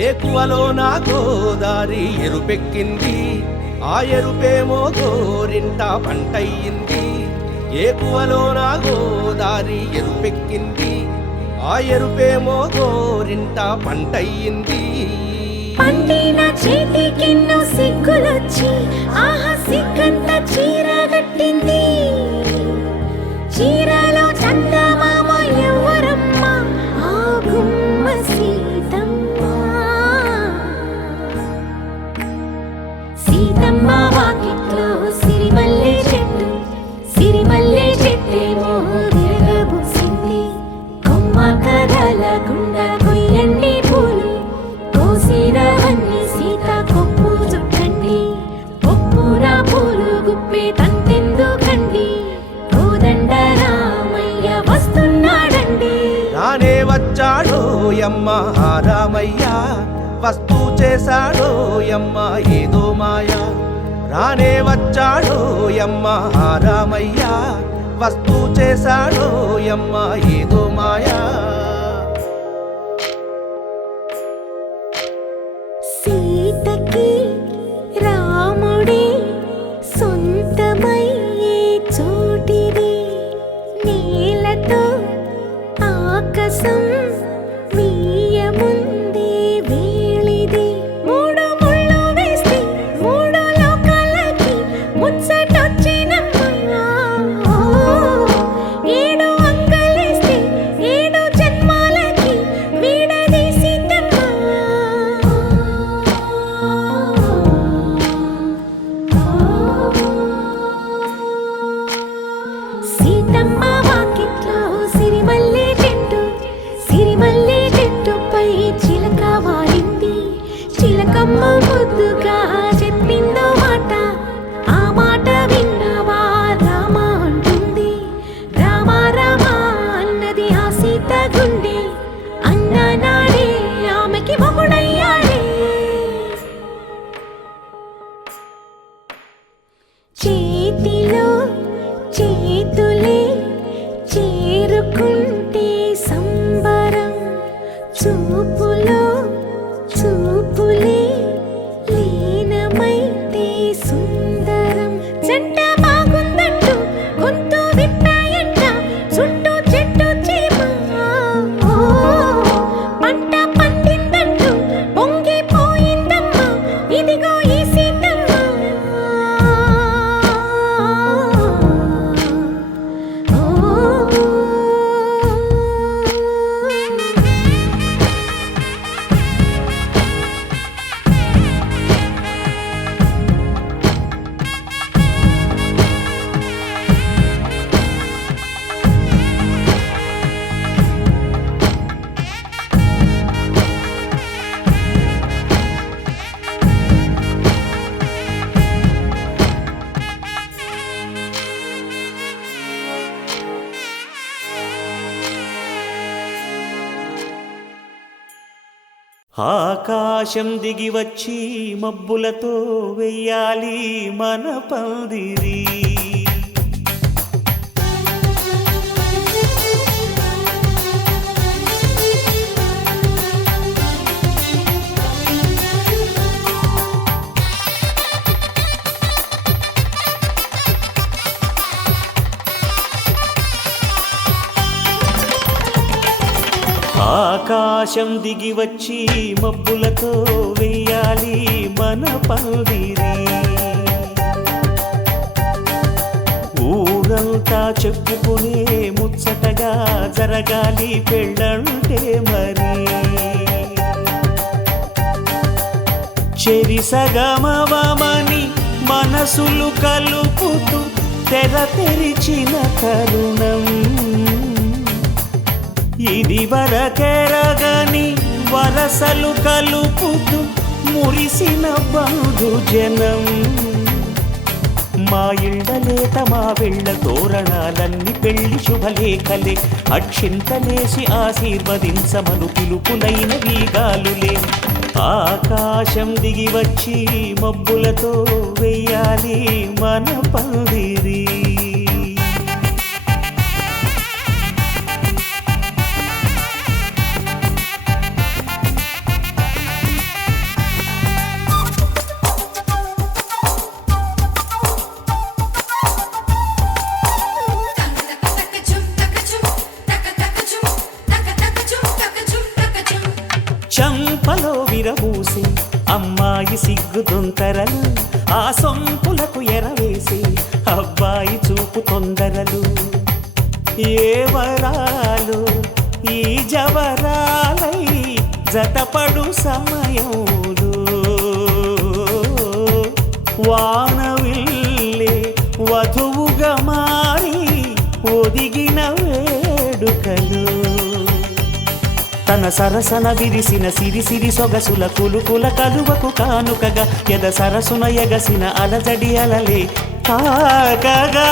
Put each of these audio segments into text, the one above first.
ఏకువలో నా గోదారి ఎరుపెక్కింది, ఆ ఎరుపేమో గోరింట పంటయ్యింది. ఏకువలో నా గోదారి ఎరుపెక్కింది, ఆ ఎరుపేమో గోరింట పంటయ్యింది. పండిన చేతికెన్నో సిగ్గులొచ్చి ఆహా సిగ్గంత చీర కట్టింది. చీరలో చందమామ ఎవరమ్మ, ఆ గుమ్మ సీతమ్మ. సీతమ్మ వాకిట్లో సిరిమల్లె చెట్టు, సిరిమల్లె చెట్టేమో విరగబూసింది. కొమ్మ కదలకుండా కొయ్యండి పూలు, కోసిరవన్నీ సీత కొప్పు చుట్టండి. కొప్పున పూలు గుప్పే తంతెందుకండి, కోదండ రామయ్య వస్తున్నాడండి. రానే వచ్చాడో యమ్మ రామయ్య, వస్తూ చేశాడో యమ్మ ఏదో మాయ. రానే వచ్చాడో యమ్మ రామయ్య, వస్తూ చేశాడో యమ్మ ఏదో మాయా. సీతకి రాముడే సొంతమయ్యే చోటిది, నేలతో ఆకాశం వీయముందే వేళిది. మూడు ముళ్ళు వేస్తే మూడు లోకాలకి ముచ్చటొచ్చినమ్మా. ఏడు అంగలేస్తే ఏడు జన్మాలకి వీడదీసిద్దమ్మా. సీతమ్మ వాకిట్లో సిరిమల్లె చెట్టు, సిరిమల్లె చెట్టుపై చిలక వాలింది. చిలకమ్మ ముద్దుగా చెప్పిందో మాట, ఆ మాట విన్నవా రామ అంటుంది. రామ రామ అన్నది ఆ సీత గుండె, అన్న నాడే ఆమెకి మొగుడయ్యాడే. చేతిలో చేతులే చేరుకుంటే సంబరం, చూపులో చూపులే లీనమైతే సుందరం. జంట బాగుందంటూ గొంతు విప్పాయంట చుట్టూ చెట్టు చీమ. పంట పండిందంటూ పొంగిపోయిందమ్మా, ఇదిగో ఈ సీతమ్మ. ఆకాశం దిగి వచ్చి మబ్బులతో వెయ్యాలి మన పందిరి. ఆకాశం దిగి వచ్చి మబ్బులతో వెయ్యాలి మన పందిరి. ఊరంతా చెప్పుకునే ముచ్చటగా జరగాలి పెళ్ళంటే మరి. చెరిసగమవమని మనసులు కలుపుతూ తెర తెరిచిన తరుణం, ఇది వరకెరగని వరసలు కలుపుతూ మురిసిన బంధుజనం. మా ఇళ్ళలేత మా వెళ్ళ తోరణాలన్నీ పెళ్లి శుభలేఖలే, అక్షింతలేసి ఆశీర్వదించమను పిలుపులైన వీగాలులే. ఆకాశం దిగి వచ్చి మబ్బులతో వెయ్యాలి మన పందిరి. వయస్సు తొందరలు ఏ వరాలు ఈ జవరాలై జతపడు సమయంలో వానవిల్లే వధువుగా మారి ఒదిగిన వేడుకలు తన సరసన విరిసిన సిరిసిరి సొగసుల కులుకుల కలువకు కానుకగా ఎద సరసున ఎగసిన అలజడి అలలే తాకగా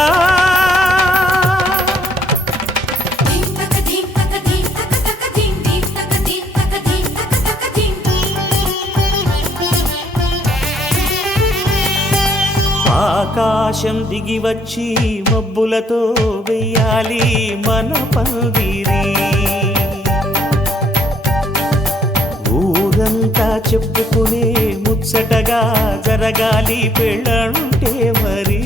ఆకాశం దిగి వచ్చి మబ్బులతో వెయ్యాలి మన పందిరి ఊరంతా చెప్పుకునే ముచ్చటగా జరగాలి పెళ్ళంటే మరి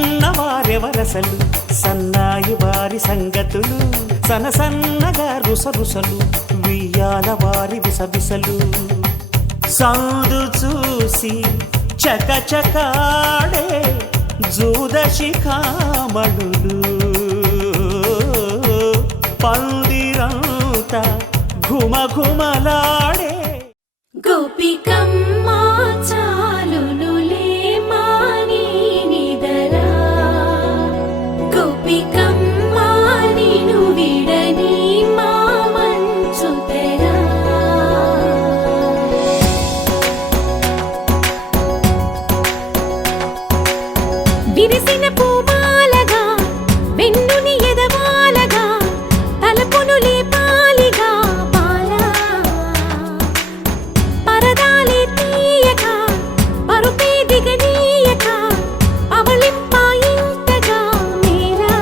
విన్నవారెవరసలు సన్నాయి వారి సంగతులు సనసన్నగా రుసరుసలు వియ్యాల వారి విసవిసలు సందు చూసి చకచకాడే జూదశిఖామణులు పందిరంతా ఘుమఘుమలాడే గోపికమ్మ చాలునులే మాని నిదరా గోపికమ్మ నిను విడని మా మంచు తెరా విరిసిన పూమాలగా వెన్నుని ఎదవాలగా తలపును లేపాలిగా బాలా పరదాలే తీయక పరుపే దిగనీయక అవలింపాయింతగా మీరా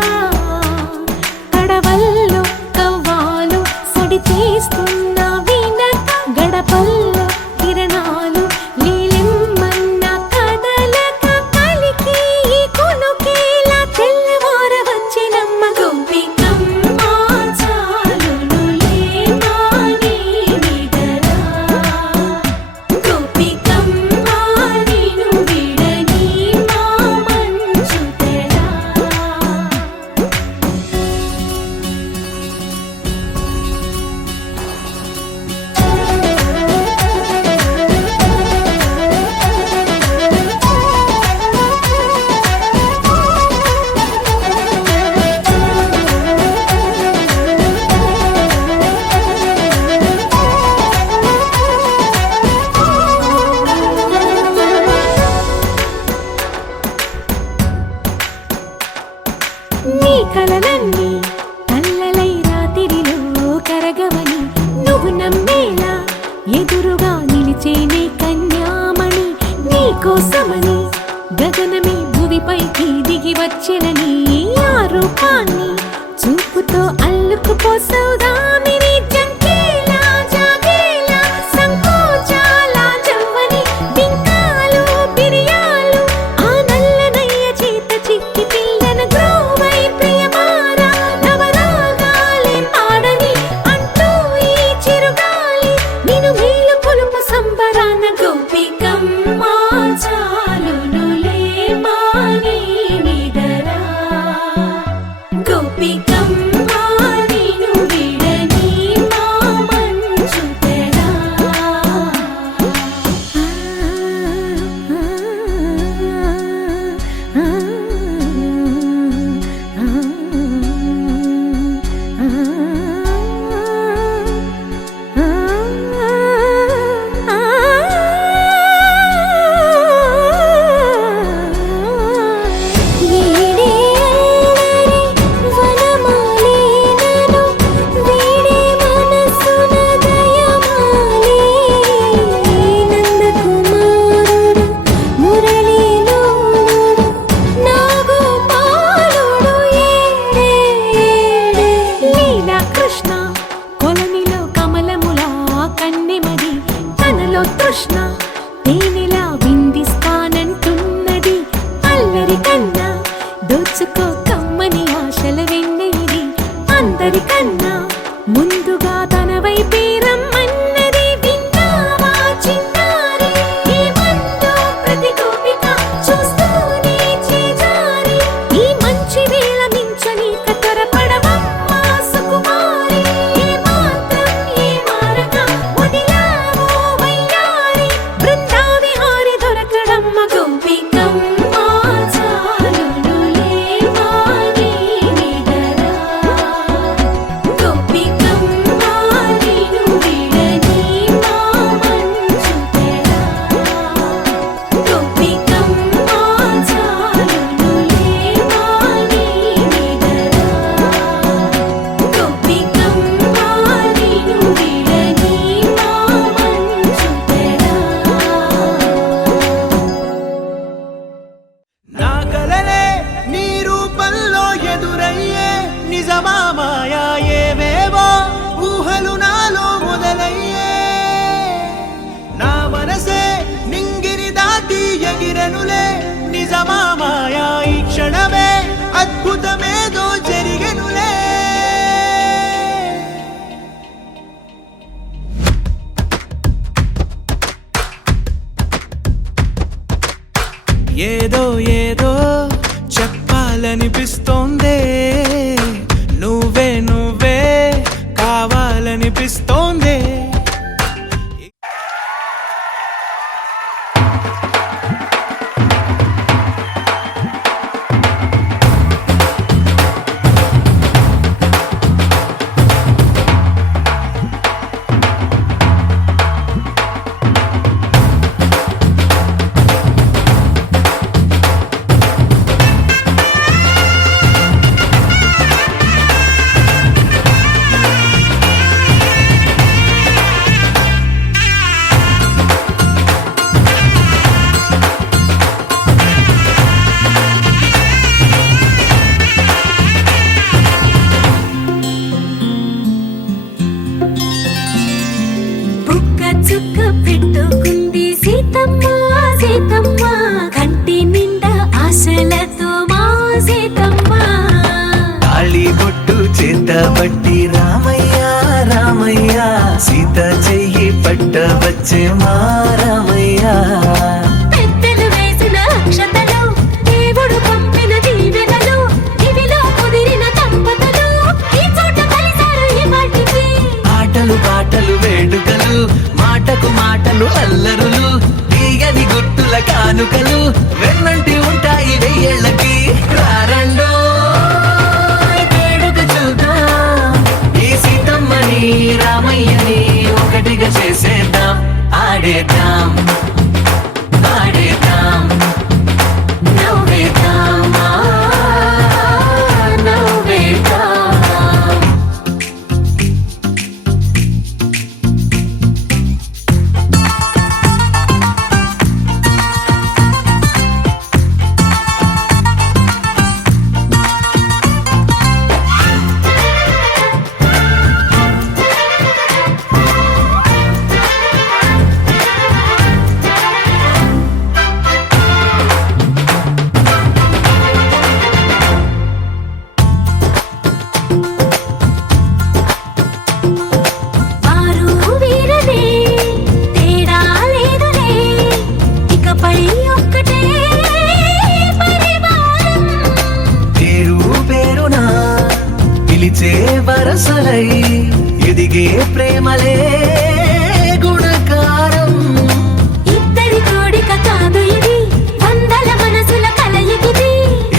కడవల్లో కవ్వాలు సడి చేస్తున్న వినక గడపల్లో కిరణాలు లీలిమ్మన్న కదలక కలికి ఈ కొనుకేలా తెల్లవార వచ్చినమ్మ గోపికమ్మ చాలునులే మాని నిదరా గోపికమ్మ నిను విడని మా మంచు తెరా నీ కలలన్నీ కల్లలై రాత్రిలో కరగవని నువ్వు నమ్మేలా ఎదురుగా నిలిచేనే కన్యామణి నీ కోసమని గగనమే భువిపైకి దిగి వచ్చినని ఆ రూపాన్ని చూపుతో అల్లుకుపోసౌదామిని జంకేలా జాగేలా సంకోచాల జవ్వని బింకాలు బిరియాలు ఆ నల్లనయ్య చేత చిక్కి పిల్లన గ్రోవై ప్రియమారా నవరాగాలే పాడని అంటూ ఈ చిరుగాలి నిను మేలు కొలుపు సంబరాన గోపికమ్మ చాలునులే మాని నిదరా గోపికమ్మ నిను విడని పంచుకో కమ్మని ఆశల వెన్నెయిది అందరికన్నా ముందుగా తన వైపే రమ్మన్నది విన్నావా చిన్నారి ఈ మందో ప్రతి గోపిక చూస్తూనే చేజారి ఈ మంచి వేళ మించని కతరపడవమ్మా సుకుమారి ఏ మాత్రం ఏ మారక వదిలావో వయ్యారి బృందావిహారి దొరకడమ్మ గోపికమ్మ చాలులులే మాని నిదరా గోపికమ్మ నిను విడని మా మంచు తెరా గోపికమ్మ చాలులులే మాని నిదరా గోపికమ్మ నిను విడని మా మంచు తెరా నా కలలే నీ రూపంలో ఎదురయ్యే నిజమా మాయా ఏవేవో ఊహలు నాలో మొదలయ్యే నా మనసే నింగిని దాటి ఎగిరెనులే నిజమా మాయా ఈ క్షణమే అద్భుతమేదో జరిగెనులే ఏదో ఏదో చెప్పాలనిపిస్తోందే నువ్వే నువ్వే కావాలనిపిస్తోందే బుక్క చుక్క పెట్టుకుంది సీతమ్మ సీతమ్మ కంటి నిండా ఆశలతో మా సీతమ్మ తాళి బొట్టు చేతబట్టి రామయ్య రామయ్య సీత చెయ్యి పట్ట వచ్చే మా రామయ్య పెద్దలు వేసిన అక్షతలు దేవుడు పంపిన దీవెనలు ఇవిలో కుదిరిన దంపతులు ఈ చోట కలిసారు ఈ వాటికి ఆటలు పాటలు వేడుకలు మాటకు మాటలు అల్లరులు తీయని గుట్టుల కానుకలు వెన్నంటి ఉంటాయి వెయ్యేళ్ళకి రారండో వేడుక చూద్దాం ఈ సీతమ్మని రామయ్యని ఒకటిగా చేసేద్దాం ఆడేద్దాం ఆడేద్దాం నవ్వేద్దాం నవ్వేద్దాం వారు వీరనే తేడా లేదులే ఇకపై ఒక్కటే పరివారం పేరు పేరునా పిలిచే వరసలై ఎదిగే ప్రేమలే గుణకారం ఇద్దరి కోడిక కాదు ఇది వందల మనసుల కలయికిది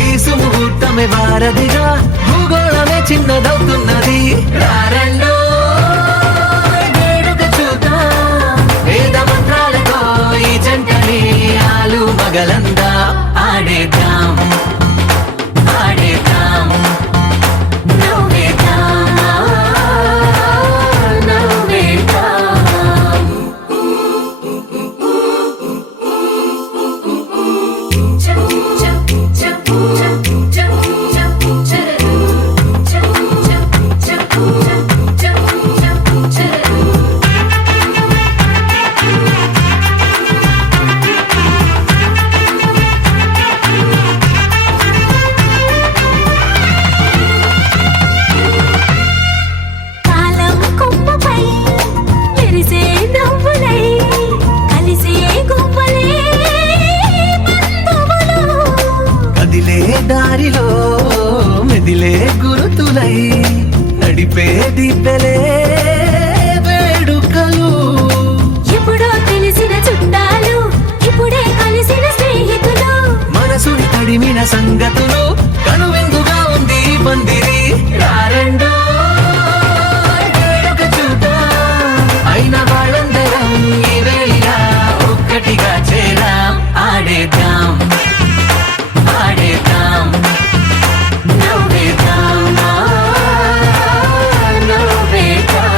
ఈ సుముహూర్తమే వారధిగా భూగోళమే చిన్నదవుతున్నది రారండో వేడుక చూద్దాం వేద మంత్రాలతో ఈ జంటని ఆలు మగలందా ఆడేద్దాం ఆడేద్దాం నవ్వేద్దాం నవ్వేద్దాం చ జతై నడిపే దిబ్బెలే వేడుకలు. ఎప్పుడో తెలిసిన చుట్టాలు ఇప్పుడే కలిసిన స్నేహితులు మనసుని తడిమిన సంగతులు కనువిందుగా ఉంది ఈ పందిరి. రారెండో వేడుక చూద్దాం, అయిన వాళ్ళందరం ఈ వేళ ఒక్కటిగా చేరాం. ఆడేద్దాం ఆడేద్దాం నవ్వేద్దాం నవ్వేద్దాం.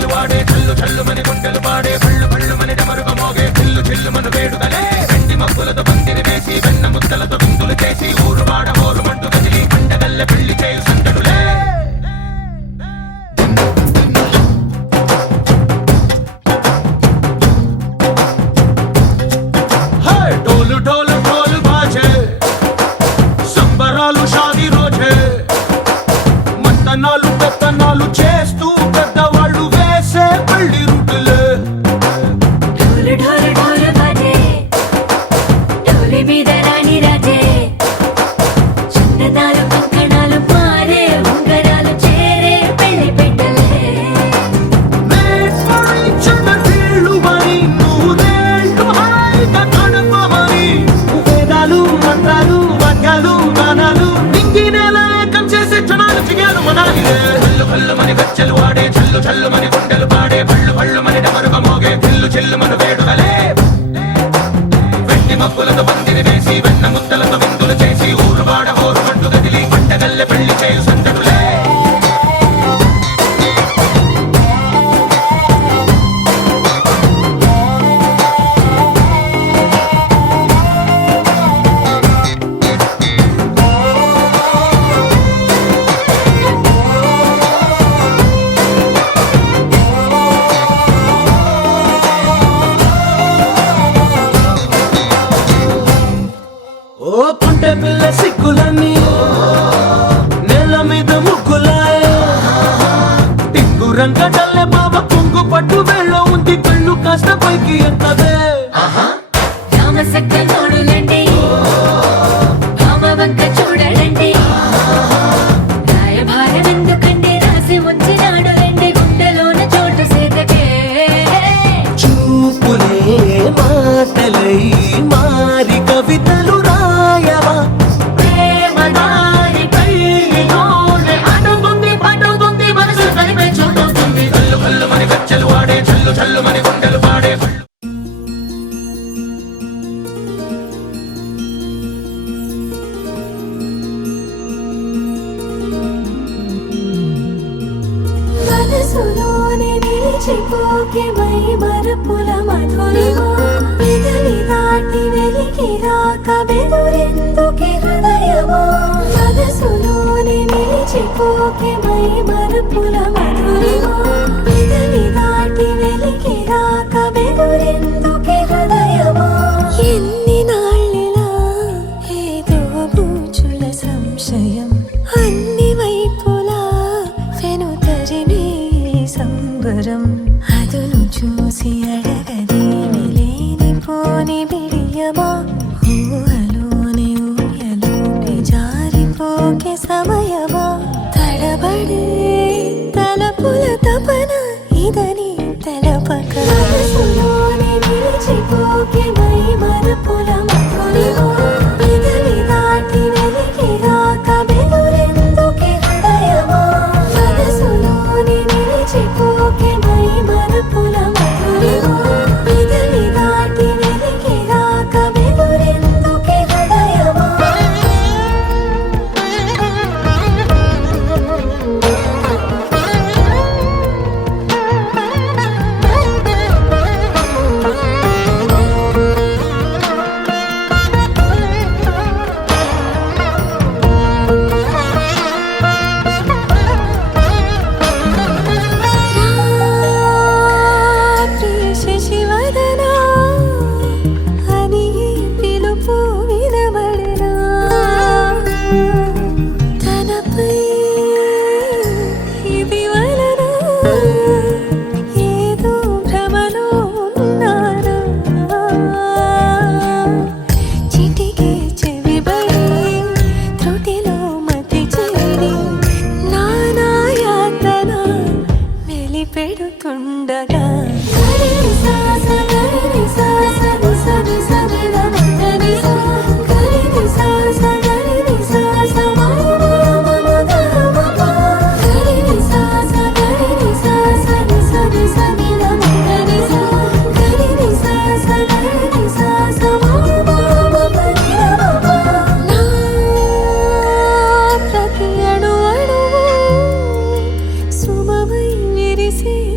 గజ్జలు వాడే చల్లు చల్లు మని గుండెలు పాడే పళ్ళు పళ్ళు మని డమరుగ మోగే చిల్లు చిల్లు మన వేడుదలే వెండి మబ్బులతో పందిరి వేసి వెన్న ముద్దలతో విందులు చేసి ఊరు వాడ ఊరు మంటు కదిలి పండగల్లె పెళ్లి చేయు సందడులే ढोल ढोल ढोल बाजे సంబరాలు షాదీ రోజే మంతనాలు పెత్తనాలు చేస్తూ పెద్దవాళ్ళు వేసే పెళ్లి రుటులే ढोल ढोल ढोल बाजे ढोली మీద రాణి రాజే చందనాలు కంకణాలు మారే ఉంగరాలు చేరే పెళ్లి పెట్టలే వీళ్ళు మరి నూరేళ్ళు హాయిగా గడపమని వేదాలు మంత్రాలు వాక్యాలు గానాలు నింగి నేల ఏకం చేసే క్షణాలు చిగాలు మనాలి పళ్ళు పళ్ళు మని గజ్జలు వాడే చల్లు చల్లు మని గుండెలు పాడే పళ్ళు పళ్ళు మని డమరుగ మోగే చిల్లు చిల్లు మన వేడుదలే వెండి మబ్బులతో పందిరి వేసి వెన్న ముద్దలతో విందులు చేసి ఊరు వాడ ఊరు మంటు కదిలి పంటగల్లె పెళ్లి చేయు సందడులే ఓ పుంటె పిల్ల సిక్కులన్నీ నేల మీద ముగ్గులాయ టింగు రంగడల్లె బాబ కుంగు పట్టు వెళ్ళ ఉంది కళ్ళు కాస్త పైకి ఎత్తదే రామ సక్క నోడులండి రామ వంక చూడలండి రాయభారం ఎందుకండి రాసి ఉంచినాడు రండి గుండెలోన చోటు సేతకే చూపులే మాటలై మారి కవితలు రాయవా ప్రేమ దారి పెళ్లిలోనే అడుగుంది పడుగుంది మనసు కలిపే చూస్తుంది కళ్ళు కళ్ళు మని గజ్జలు వాడే చల్లు చల్లు మని గుండెలు పాడే మనసులోనే నిలిచిపోకే మై మరపుల మధురిమా పెదవి దాటి వెలికి రాక బెదురెందుకే హృదయమా మనసులోనే నిలిచిపోకే మై మరపుల మధురిమా పెదవి దాటి వెలికి రాక బెదురెందుకే హృదయమా ఎన్ని నాళ్ళిలా ఏదో బూచుల సంశయం అన్ని వైపులా వెనుతరినే సంబరం అదును చూసి అడగదేమి లేనిపోని బిడియమా ఊహలోని ఊయలోకి జారిపోకే సమయమా తడబడే తలపుల తపన ఇదని తెలపక మనసులోనే నిలిచిపోకే మై మరపుల మధురిమా పెదవి దాటి వెలికి రాక బెదురెందుకే హృదయమా మనసులోనే నిలిచిపోకే మై మరపుల మధురిమా పెదవి దాటి వెలికి రాక బెదురెందుకే హృదయమా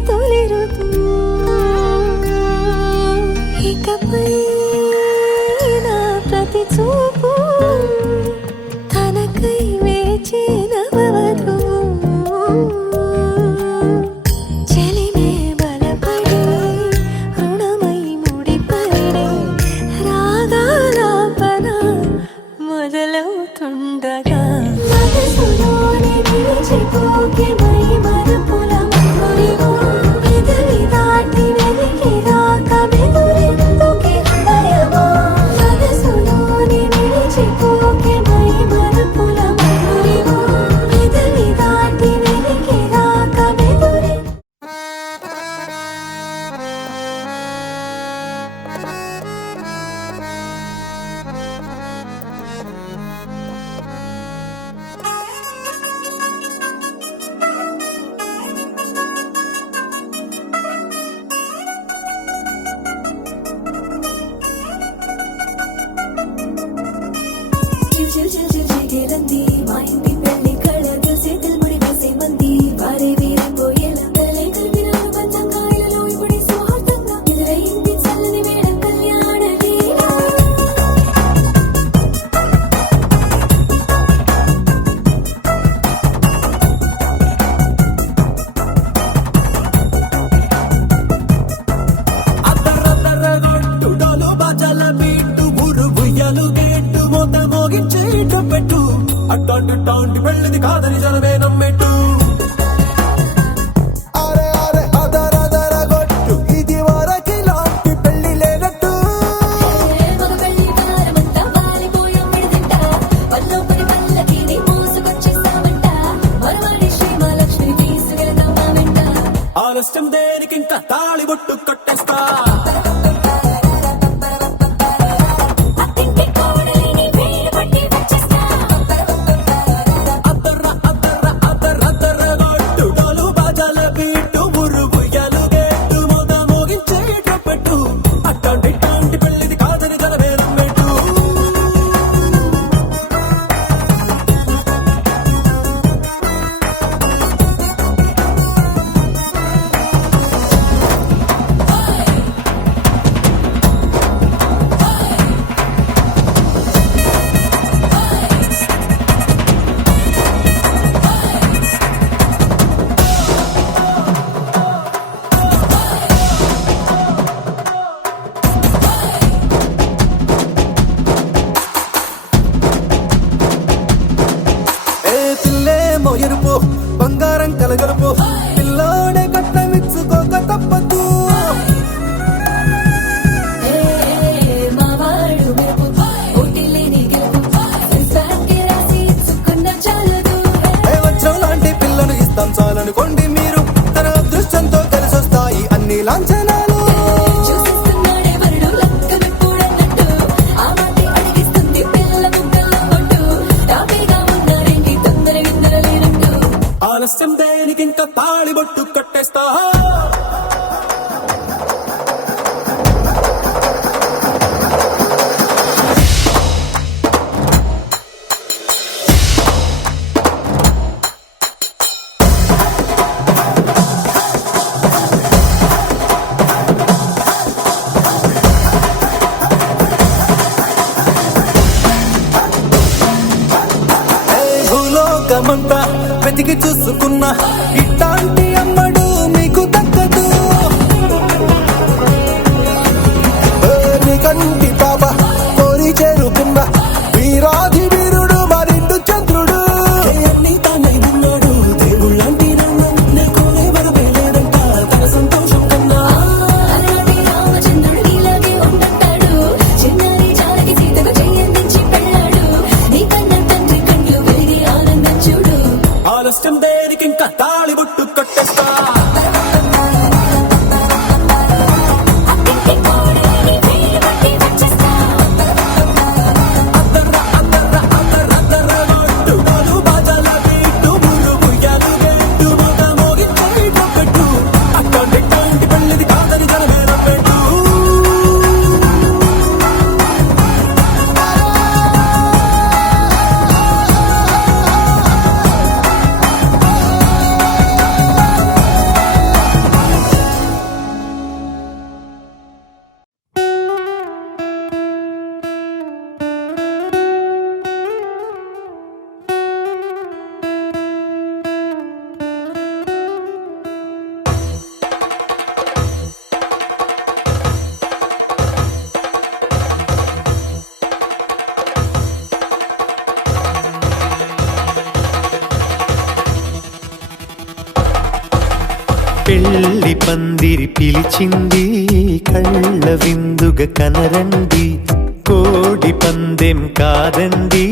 తొలి పెట్టు అట్టాంటి పెళ్ళిది కాదని జనమే నమ్మెట్టు అరే అరే అదర గొట్టు ఇది వరకి లాంటి పెళ్లి లేనట్టు మగ పెళ్లి వారమంతా వాలిపోయాం విడిదింట పల్లోపడి పల్లకి నీ మోసుకొచ్చేస్తామంట మరవాడి శ్రీమహాలక్ష్మి తీసుకెళ్తాం మా వెంట ఆలస్యం దేనికి ఇంకా తాళి బొట్టు కట్టేస్తా అత్తింటి కోడలిని వేలు పట్టి వచ్చేస్తా అద్దర గొట్టు డోలు బాజాల బీటు ఉరుబుయ్యలు గేటు మోత మోగించేట పెట్టు అట్టాంటి పెళ్ళిది కాదని జనమే నమ్మెట్టు ఏ పిల్లేమో ఎరుపు బంగారం కలగలుపు పిల్లోడే కట్టమిచ్చుకోక తప్పదు మా వాడు మెరుపు ఓటిలేని గెలుపు ఇన్స్టాకి రాసి ఇచ్చుకున్న చాలదు ఏ వజ్రం లాంటి పిల్లను ఇస్తాం చాలనుకోండి మీరు తన అదృష్టంతో కలిసొస్తాయి అన్ని లాంఛనాలు చూసిస్తున్నాడే వరుడు లక్క విప్పుడన్నట్టు ఆ మాటే అడిగిస్తుంది పిల్ల ముక్కల్లో కొట్టు టాపీగా ఉన్నారేంటి తొందర విందర లేనట్టు ఆలస్యం దేనికి ఇంకా తాళి బొట్టు కట్టేస్తా భూలోకమంతా వెతికి చూసుకున్నా ఇట్లాంటి అమ్మడు మీకు దక్కదు నీ కంటి పాప కోరి చేరుకున్నా వీరాధి వీరుడు మరిండు చంద్రుడు అన్ని తానై ఉన్నాడు దేవుళ్ళంటి నన్ను కోరే వరమే లేదంట తన సంతోషం కన్నా అలాంటి రామచంద్రుడు ఇలాగే ఉండంటాడు చిన్నారి జానకి సీతకు చెయ్యందించి పెళ్ళాడు నీ కన్న తండ్రి కండ్లు వెలిగి ఆనందం చూడు ఆలస్యం దేనికి ఇంకా తాళి బొట్టు కట్టేస్తా అత్తింటి కోడలిని వేలు పట్టి వచ్చేస్తా అద్దర గొట్టు డోలు బాజాల బీటు ఉరుబుయ్యలు గేటు మోత మోగించేట పెట్టు అట్టాంటి పెళ్ళిది కాదని జనమే నమ్మెట్టు పెళ్లి పందిరి పిలిచింది కళ్ళ విందుగా కనరండి కోడి పందెం కాదండి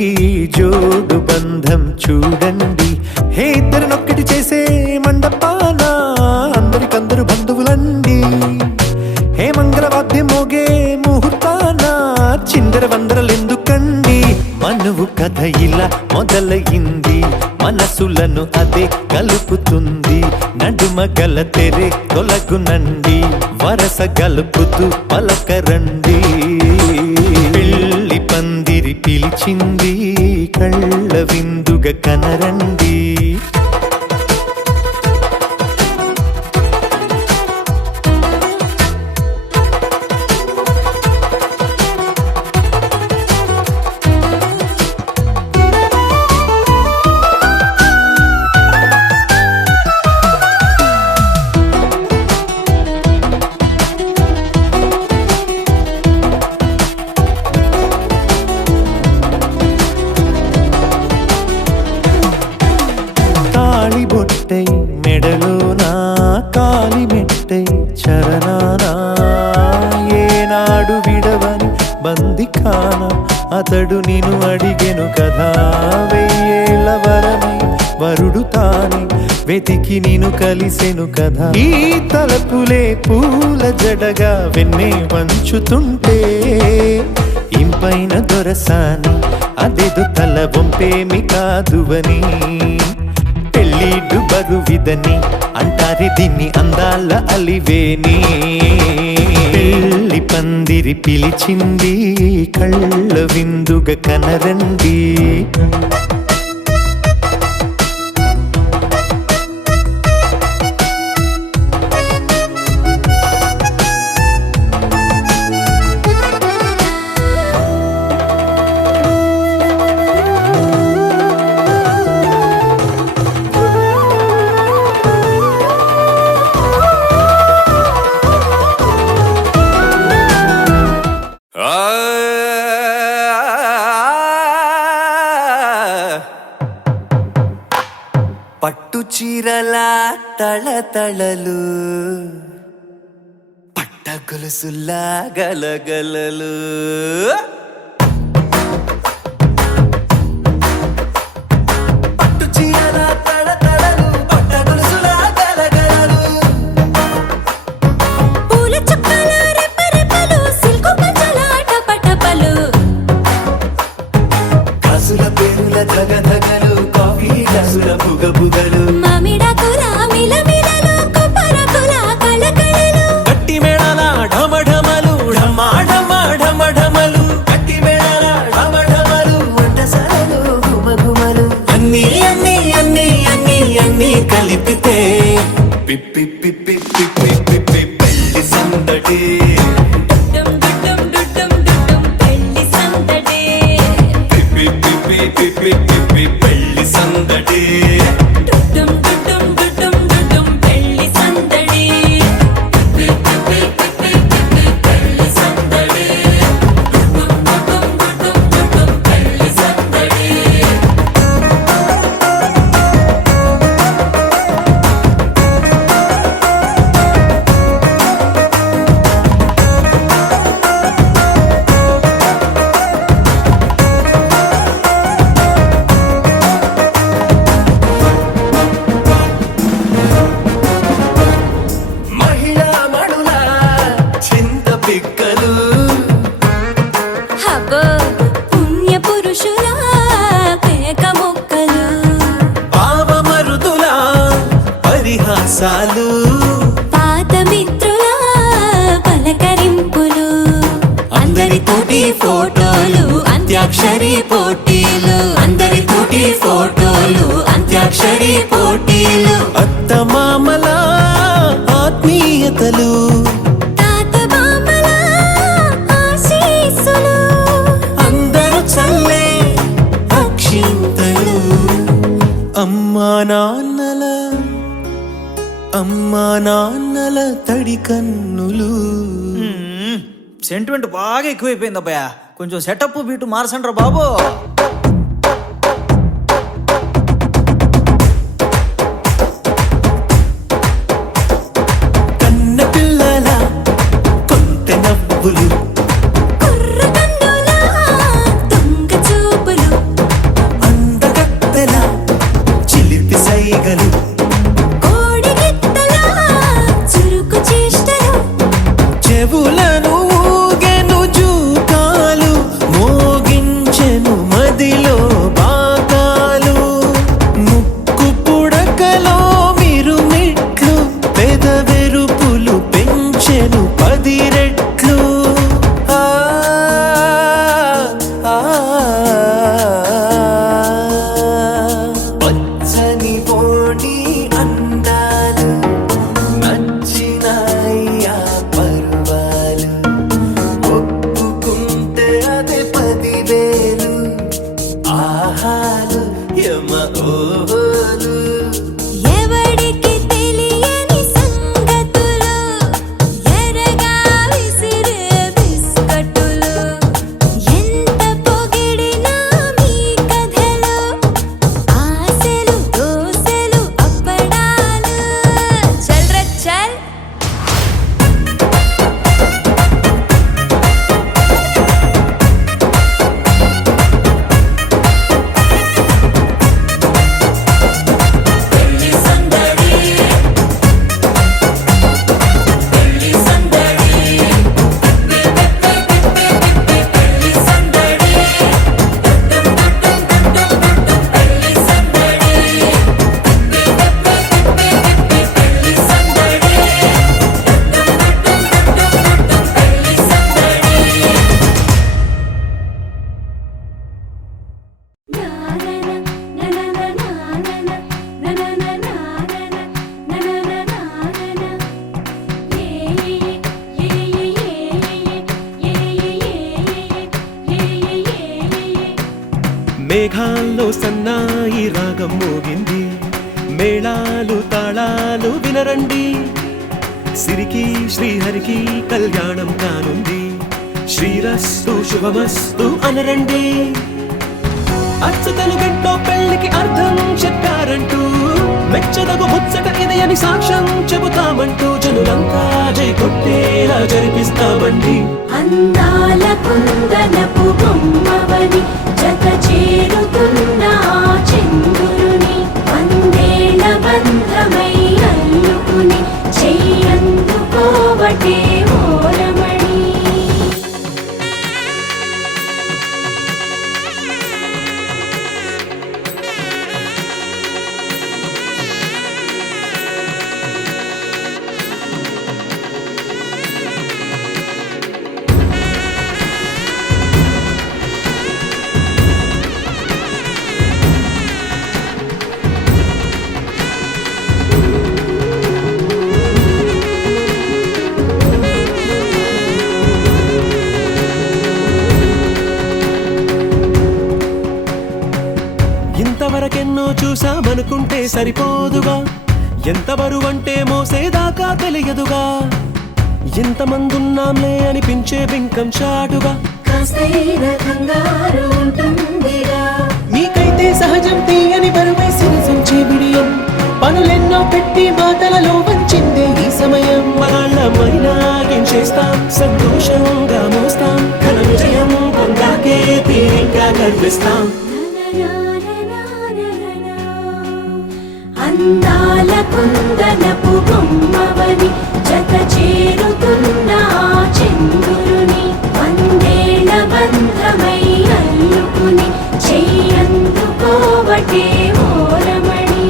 జోడు బంధం చూడండి హే ఇద్దరినొక్కటి చేసే మండపాన అందరికందరు బంధువులండి హే మంగళవాద్యం మోగే ముహూర్తాన చిందర వందరలెందుకండి మనువు కథ ఇలా మొదలయింది మనసులను అదే కలుపుతుంది నడుమ గల తెరే తొలగునండి వరస గలుపుతూ పలకరండి పెళ్లి పందిరి పిలిచింది కళ్ళ విందుగా కనరండి తాళిబొట్టై మెడలో నా కాలి మెట్టై చరణానా ఏనాడు విడవని బందికాన అతడు నిన్ను అడిగెను కదా వెయ్యేళ్ళ వరమై వరుడు తానే వెతికి నిన్ను కలిసెను కదా ఈ తలపులే పూల జడగా వెన్నే వంచుతుంటే ఇంపైన దొరసాని అదేదో తల వంపేమి కాదువని పెళ్ళిడు బరువిదని అంటారే దీన్ని అందాల అలివేని పెళ్లి పందిరి పిలిచింది కళ్ళ విందుగా కనరండి పట్టు చీరల తళతళలు పట్ట గొలుసులా గలగలలు పట్టు చీరల తళతళలు పట్ట గొలుసులా గలగలలు పూల చుక్కల రెపరెపలు సిల్కు పంచల టపటపలు కాసుల పేరుల ధగధగలు కాఫీ గ్లాసుల బుగబుగలు మామిడాకుల మిలమిలలు కొబ్బరకుల కళకళలు గట్టి మేళాల ఢమఢమలు ఢమాఢమలు కట్టి మేళాల ఢమఢమలు వంటసాలలు గుమగుమలు అన్నీ అన్నీ అన్నీ అన్నీ అన్నీ కలిపితే పిప్పి పిప్పి పిప్పి పిప్పి పెళ్లి సందడి డుడ్డుం డుడ్డుం డుడ్డుం డుడ్డుం పెళ్లి సందడి పిప్పి పిప్పి పిప్పి పిప్పి పెళ్లి సందడి డుడ్డుం డుడ్డుం డుడ్డుం డుడ్డుం పెళ్లి సందడి పిప్పి పిప్పి పిప్పి పెళ్లి సందడి డుడ్డుం డుడ్డుం డుడ్డుం డుడ్డుం పెళ్లి సందడి మహిళా మణుల చింత పిక్కలు హబ్బో పుణ్య పురుషుల పేక మొక్కలు పావమరుదుల పరిహాసాలు పాత మిత్రుల పలకరింపులు అందరితోటి ఫోటోలు అంత్యాక్షరి పోటీలు అందరితోటి ఫోటోలు అంత్యాక్షరి పోటీలు అత్తమామల ఆత్మీయతలు తాత బామల ఆశీస్సులు అందరూ చల్లే అక్షింతలు అమ్మా నాన్నల తడి కన్నులు సెంటిమెంట్ బాగా ఎక్కువైపోయింది అబ్బాయ కొంచెం సెటప్ బీటు మార్చండ్రా బాబు కన్న పిల్లల కొంత నవ్వులు కుర్ర కన్నుల దొంగ చూపులు అందగత్తెల చిలిపి సైగలు కోడి గిత్తల చురుకు చేష్టలు చెవులను ఊగెను జూకాలు మోగించెను మేఘాల్లో సన్నాయి రాగం మోగింది, మేళాలు తాళాలు వినరండి, సిరికి శ్రీహరికి కళ్యాణం కానుంది, శ్రీరస్తు శుభమస్తు అనరండి. అచ్చతలు గంటో పెళ్లికి అర్థం చెప్పారంటూ, మెచ్చదగు ముచ్చట ఇది అని సాక్ష్యం చెబుతామంటూ, జనులంతా జై కొట్టేలా జరిపిస్తామండి. అందాల కుందనపు బొమ్మవని జత చేరుతున్న ఆ చంద్రుని, వందేళ్ల బంధమై అల్లుకుని చెయ్యందుకోవటే ఓరమణి. ఇంతవరకెన్నో చూసామనుకుంటే సరిపోదుగా, ఎంత బరువంటే మోసేదాకా తెలియదుగా, ఇంతమందున్నాంలే అనిపించే బింకం చాటుగా, కాస్తైన కంగారు ఉంటుందిగా. మీకైతే సహజం తీయని బరువై సిరసంచే బిడియం, పనులెన్నో పెట్టి మాటలలో వంచిందే ఈ సమయం. మగాళ్ళమైనా ఏం చేస్తాం, సంతోషంగా మోస్తాం, ఘన విజయం పొందాకే తీరిగ్గా గర్విస్తాం. అందాల కుందనపు బొమ్మవని జత చేరుతున్న ఆ చంద్రుని, వందేళ్ల బంధమై అల్లుకుని చెయ్యందుకోవటే ఓరమణి.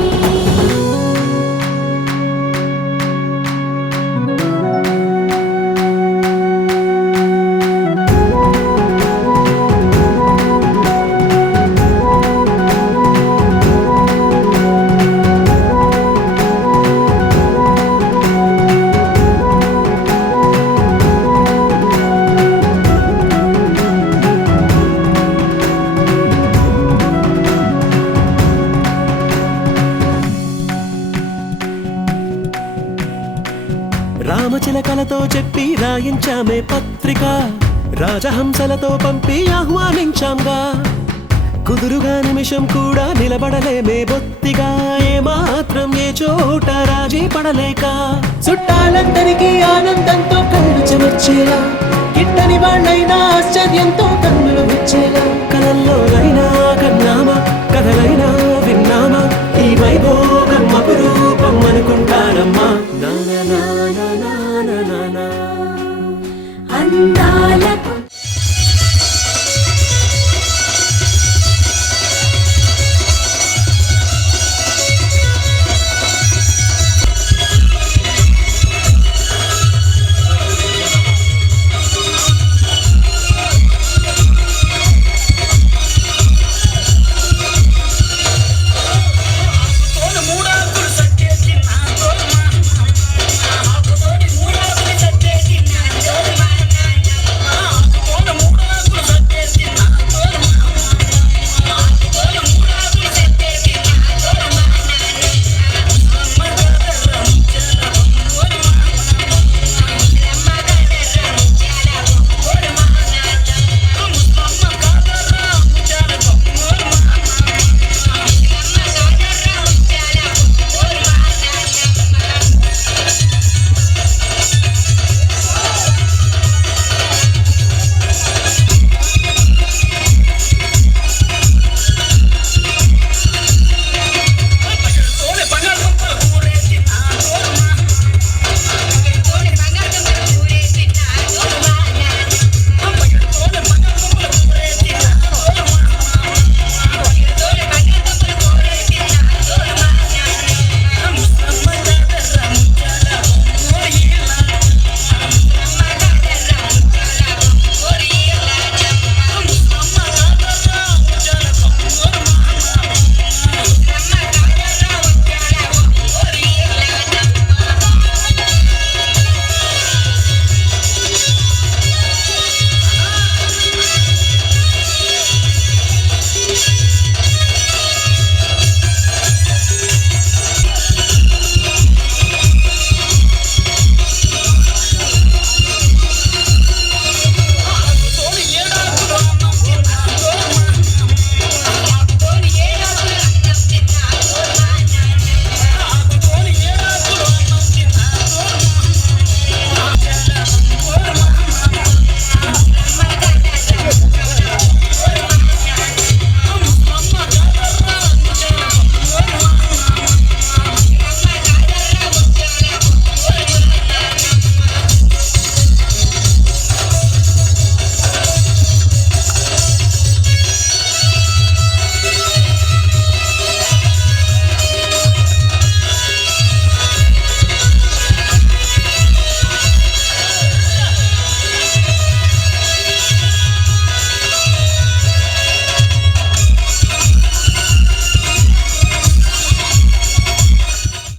రామచిలకలతో చెప్పి రాయించామే పత్రిక, రాజహంసలతో పంపి ఆహ్వానించాంగా, కుదురుగా నిమిషం కూడా నిలబడలేమే బొత్తిగా, ఏ మాత్రం ఏ చోట రాజీ పడలేక, చుట్టాలందరికీ ఆనందంతో కళ్ళు చెమర్చేలా, గిట్టని వాళ్ళైనా ఆశ్చర్యంతో కన్నులు విచ్చేలా, కలల్లోనైనా కన్నామా కథలైనా విన్నామా, ఈ వైభోగ